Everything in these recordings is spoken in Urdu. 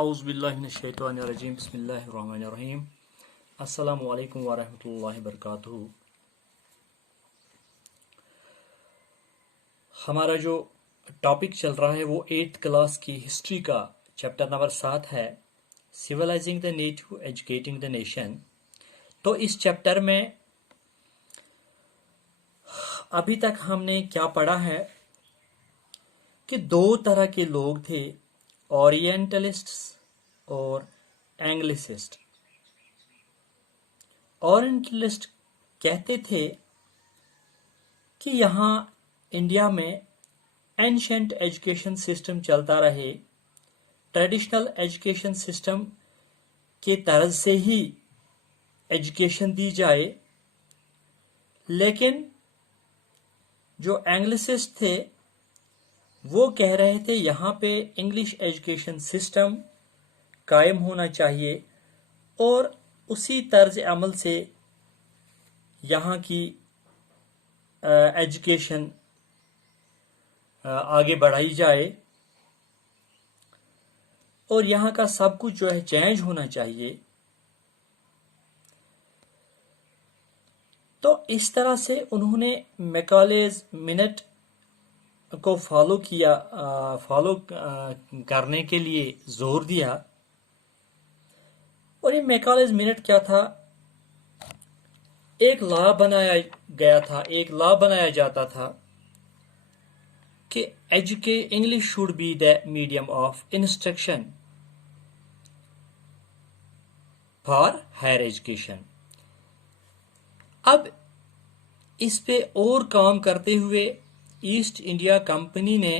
اعوذ باللہ من الشیطان الرجیم بسم اللہ الرحمن الرحیم السلام علیکم ورحمۃ اللہ وبرکاتہ۔ ہمارا جو ٹاپک چل رہا ہے وہ 8th کلاس کی ہسٹری کا چیپٹر نمبر 7 ہے، civilising the native educating the nation. تو اس چیپٹر میں ابھی تک ہم نے کیا پڑھا ہے کہ دو طرح کے لوگ تھے، اورینٹلسٹس اور اینگلسسٹ۔ اورینٹلسٹ کہتے تھے کہ یہاں انڈیا میں اینشنٹ ایجوکیشن سسٹم چلتا رہے، ٹریڈیشنل ایجوکیشن سسٹم کے طرز سے ہی ایجوکیشن دی جائے، لیکن جو اینگلسسٹ تھے وہ کہہ رہے تھے یہاں پہ انگلش ایجوکیشن سسٹم قائم ہونا چاہیے اور اسی طرز عمل سے یہاں کی ایجوکیشن آگے بڑھائی جائے اور یہاں کا سب کچھ جو ہے چینج ہونا چاہیے۔ تو اس طرح سے انہوں نے میکالز منٹ کو فالو کرنے کے لیے زور دیا۔ اور یہ میکالز منٹ کیا تھا؟ ایک لا بنایا جاتا تھا کہ English should be the medium of instruction for higher education. اب اس پہ اور کام کرتے ہوئے ایسٹ انڈیا کمپنی نے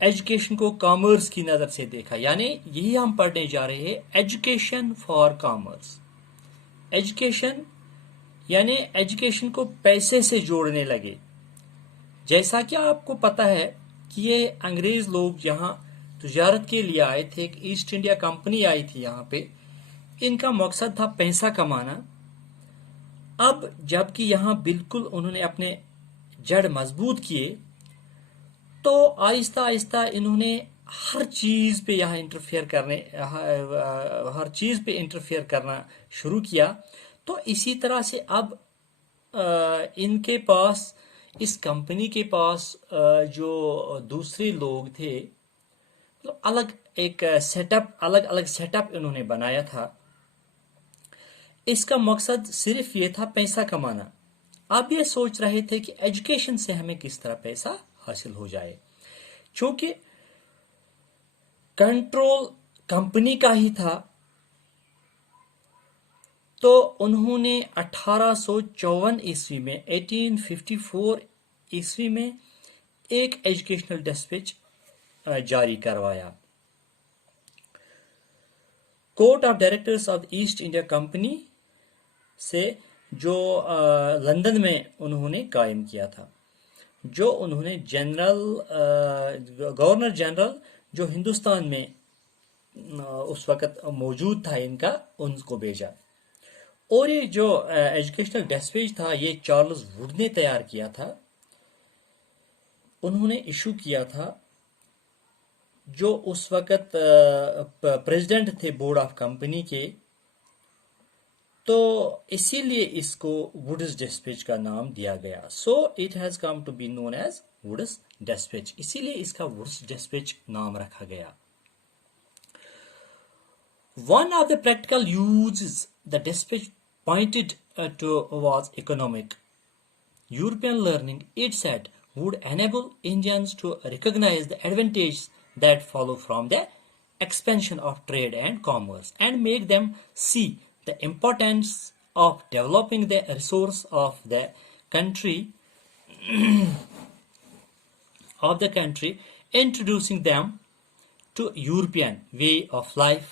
ایجوکیشن کو کامرس کی نظر سے دیکھا، یعنی یہی ہم پڑھنے جا رہے ہیں، ایجوکیشن فار کامرس۔ ایجوکیشن یعنی ایجوکیشن کو پیسے سے جوڑنے لگے۔ جیسا کہ آپ کو پتا ہے کہ یہ انگریز لوگ یہاں تجارت کے لیے آئے تھے، ایک ایسٹ انڈیا کمپنی آئی تھی یہاں پہ، ان کا مقصد تھا پیسہ کمانا۔ اب جبکہ یہاں بالکل انہوں نے اپنے جڑ مضبوط کیے تو آہستہ آہستہ انہوں نے ہر چیز پہ انٹرفیئر کرنا شروع کیا۔ تو اسی طرح سے اب ان کے پاس، اس کمپنی کے پاس جو دوسرے لوگ تھے، الگ سیٹ اپ انہوں نے بنایا تھا۔ اس کا مقصد صرف یہ تھا پیسہ کمانا۔ اب یہ سوچ رہے تھے کہ ایجوکیشن سے ہمیں کس طرح پیسہ حاصل ہو جائے، چونکہ کنٹرول کمپنی کا ہی تھا۔ تو انہوں نے 1854 عیسوی میں ایک ایجوکیشنل ڈسپیچ جاری کروایا۔ Court of directors of asset India company سے، جو لندن میں انہوں نے قائم کیا تھا، جو انہوں نے گورنر جنرل جو ہندوستان میں اس وقت موجود تھا ان کو بھیجا۔ اور یہ جو ایجوکیشنل ڈسپیچ تھا یہ چارلز ووڈ نے تیار کیا تھا، انہوں نے ایشو کیا تھا، جو اس وقت پریزیڈنٹ تھے بورڈ آف کمپنی کے۔ تو اسی لیے اس کو ووڈز ڈسپیچ کا نام دیا گیا۔ So it has come to be known as Wood's despatch, اسی لیے اس کا ووڈز ڈسپیچ نام رکھا گیا۔ One of the practical uses the dispatch pointed to was economic. European learning, it said, would enable Indians to recognize the advantages that follow from the expansion of trade and commerce and make them see the importance of developing the resource of the country, introducing them to European way of life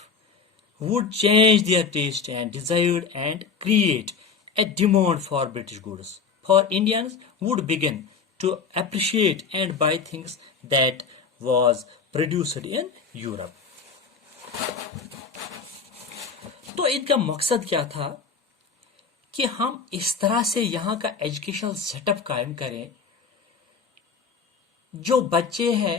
would change their taste and desire and create a demand for British goods. For Indians would begin to appreciate and buy things that was produced in Europe. تو ان کا مقصد کیا تھا کہ ہم اس طرح سے یہاں کا ایجوکیشنل سیٹ اپ قائم کریں، جو بچے ہیں